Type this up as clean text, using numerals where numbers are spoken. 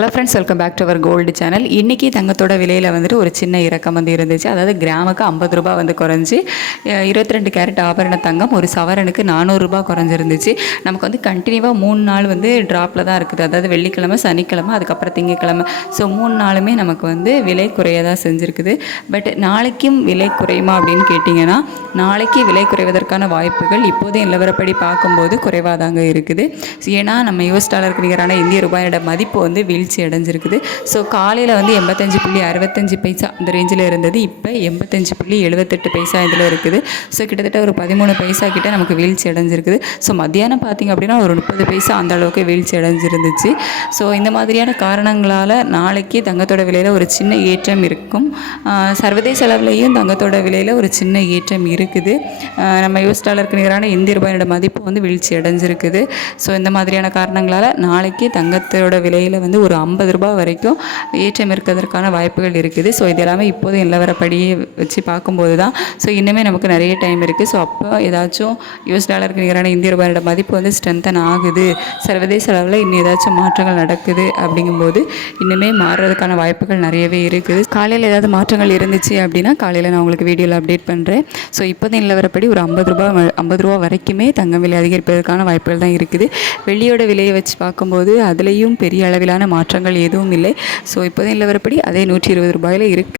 Hello friends, welcome back to our gold channel. இன்றைக்கி தங்கத்தோட விலையில் வந்துட்டு ஒரு சின்ன இறக்கம் வந்து இருந்துச்சு. அதாவது கிராமுக்கு 50 ரூபா வந்து குறைஞ்சி 22 கேரட் ஆபரண தங்கம் ஒரு சவரனுக்கு 400 ரூபா குறைஞ்சிருந்துச்சு. நமக்கு வந்து கண்டினியூவாக 3 நாள் வந்து ட்ராப்பில் தான் இருக்குது. அதாவது வெள்ளிக்கிழமை, சனிக்கிழமை, அதுக்கப்புறம் திங்கக்கிழமை. ஸோ 3 நாளுமே நமக்கு வந்து விலை குறைய தான் செஞ்சுருக்குது. பட் நாளைக்கும் விலை குறையுமா அப்படின்னு கேட்டிங்கன்னா, நாளைக்கு விலை குறைவதற்கான வாய்ப்புகள் இப்போதைய நிலவரப்படி பார்க்கும்போது குறைவாக தாங்க இருக்குது. ஏன்னா நம்ம யூஎஸ் டாலருக்கு நிகரான இந்திய ரூபாயோட மதிப்பு வந்து வீழ்ச்சி அடைஞ்சிருக்குது. ஸோ காலையில் வந்து 85.65 இந்த ரேஞ்சில் இருந்தது. இப்போ 85.78 இதில் இருக்குது. ஸோ கிட்டத்தட்ட ஒரு 13 பைசா கிட்ட நமக்கு வீழ்ச்சி அடைஞ்சிருக்குது. ஸோ மத்தியானம் பார்த்திங்க அப்படின்னா ஒரு 30 பைசா அந்த அளவுக்கு வீழ்ச்சி அடைஞ்சிருந்துச்சு. ஸோ இந்த மாதிரியான காரணங்களால் நாளைக்கு தங்கத்தோட விலையில் ஒரு சின்ன ஏற்றம் இருக்கும். சர்வதேச அளவுலேயும் தங்கத்தோட விலையில் ஒரு சின்ன ஏற்றம் இருக்குது. நம்ம யூஎஸ் டாலருக்கு நிகரான இந்திய ரூபாயோட மதிப்பு வந்து வீழ்ச்சி அடைஞ்சிருக்குது. ஸோ இந்த மாதிரியான காரணங்களால் நாளைக்கு தங்கத்தோட விலையில் வந்து ஒரு 50 ரூபா வரைக்கும் ஏற்றம் இருக்கிறதுக்கான வாய்ப்புகள் இருக்குது. ஸோ இது எல்லாமே இப்போது நிலவரப்படியே வச்சு பார்க்கும்போது தான். ஸோ இன்னுமே நமக்கு நிறைய டைம் இருக்குது. ஸோ அப்போ ஏதாச்சும் யூஎஸ் டாலருக்கு நிகரான இந்திய ரூபாயோட மதிப்பு வந்து ஸ்ட்ரென்தன் ஆகுது, சர்வதேச அளவில் இன்னும் ஏதாச்சும் மாற்றங்கள் நடக்குது அப்படிங்கும்போது இன்னுமே மாறுறதுக்கான வாய்ப்புகள் நிறையவே இருக்குது. காலையில் ஏதாவது மாற்றங்கள் இருந்துச்சு அப்படின்னா காலையில் நான் உங்களுக்கு வீடியோவில் அப்டேட் பண்ணுறேன். ஸோ இப்போது நிலவரப்படி ஒரு 50 ரூபா வரைக்குமே தங்கம் விலை அதிகரிப்பதற்கான வாய்ப்புகள் தான் இருக்குது. வெள்ளியோட விலையை வச்சு பார்க்கும்போது அதுலேயும் பெரிய அளவிலான மாற்றங்கள் எதுவும் இல்லை. ஸோ இப்போதைய நிலவரப்படி அதே 120 ரூபாயில் இருக்குது.